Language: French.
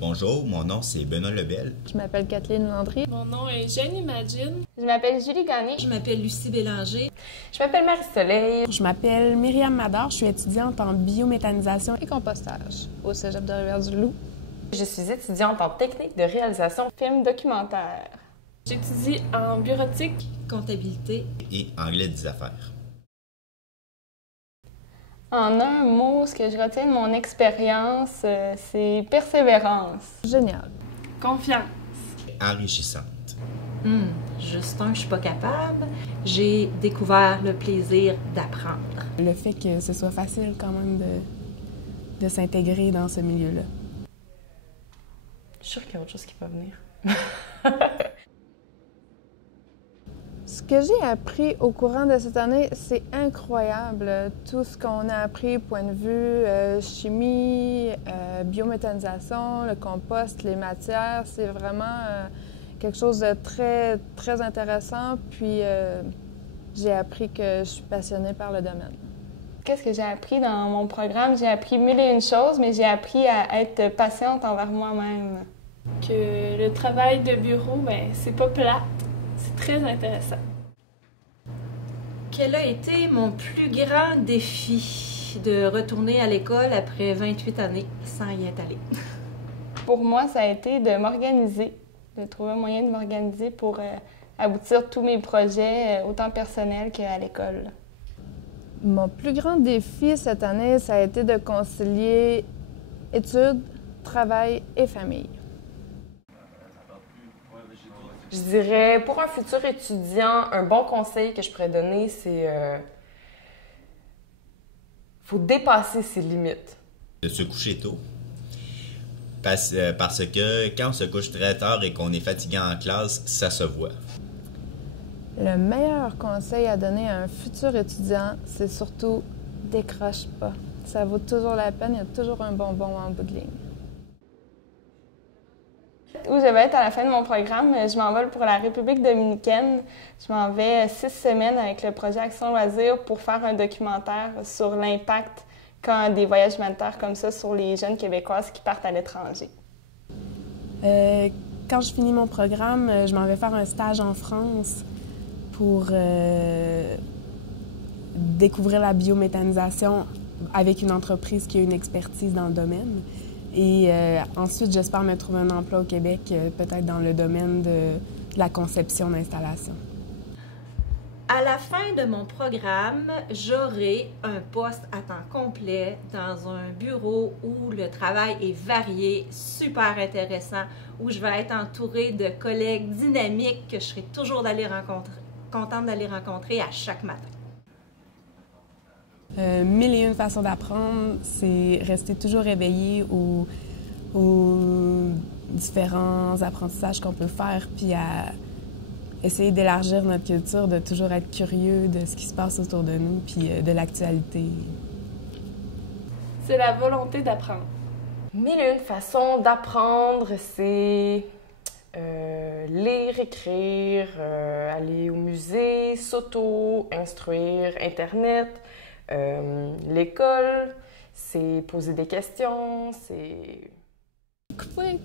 Bonjour, mon nom c'est Benoît Lebel. Je m'appelle Kathleen Landry. Mon nom est Jeanne Imagine. Je m'appelle Julie Gagné. Je m'appelle Lucie Bélanger. Je m'appelle Marie-Soleil. Je m'appelle Myriam Mador, je suis étudiante en biométhanisation Et compostage au Cégep de Rivière-du-Loup. Je suis étudiante en technique de réalisation film documentaire. J'étudie en bureautique, Comptabilité. Et anglais des affaires. En un mot, ce que je retiens de mon expérience, c'est persévérance. Génial. confiance. Enrichissante. Justin, je suis pas capable. J'ai découvert le plaisir d'apprendre. Le fait que ce soit facile quand même de s'intégrer dans ce milieu-là. Je suis sûre qu'il y a autre chose qui peut venir. Ce que j'ai appris au courant de cette année, c'est incroyable. Tout ce qu'on a appris, point de vue chimie, biométhanisation, le compost, les matières, c'est vraiment quelque chose de très, très intéressant. Puis j'ai appris que je suis passionnée par le domaine. Qu'est-ce que j'ai appris dans mon programme? J'ai appris mille et une choses, mais j'ai appris à être patiente envers moi-même. Que le travail de bureau, c'est pas plate, c'est très intéressant. Quel a été mon plus grand défi de retourner à l'école après 28 années sans y être allée? Pour moi, ça a été de m'organiser, de trouver un moyen de m'organiser pour aboutir tous mes projets, autant personnels qu'à l'école. Mon plus grand défi cette année, ça a été de concilier études, travail et famille. Je dirais, pour un futur étudiant, un bon conseil que je pourrais donner, c'est faut dépasser ses limites. De se coucher tôt. Parce que quand on se couche très tard et qu'on est fatigué en classe, ça se voit. Le meilleur conseil à donner à un futur étudiant, c'est surtout décroche pas. Ça vaut toujours la peine, il y a toujours un bonbon en bout de ligne. Où je vais être à la fin de mon programme, je m'envole pour la République dominicaine. Je m'en vais 6 semaines avec le projet Action Loisirs pour faire un documentaire sur l'impact quand des voyages humanitaires comme ça sur les jeunes Québécoises qui partent à l'étranger. Quand je finis mon programme, je m'en vais faire un stage en France pour découvrir la biométhanisation avec une entreprise qui a une expertise dans le domaine. Et ensuite, j'espère me trouver un emploi au Québec, peut-être dans le domaine de la conception d'installation. À la fin de mon programme, j'aurai un poste à temps complet dans un bureau où le travail est varié, super intéressant, où je vais être entourée de collègues dynamiques que je serai toujours contente d'aller rencontrer à chaque matin. Mille et une façons d'apprendre, c'est rester toujours éveillé aux différents apprentissages qu'on peut faire, puis à essayer d'élargir notre culture, de toujours être curieux de ce qui se passe autour de nous, puis de l'actualité. C'est la volonté d'apprendre. Mille et une façons d'apprendre, c'est lire, écrire, aller au musée, s'auto-instruire, Internet. L'école, c'est poser des questions, c'est... Coupez!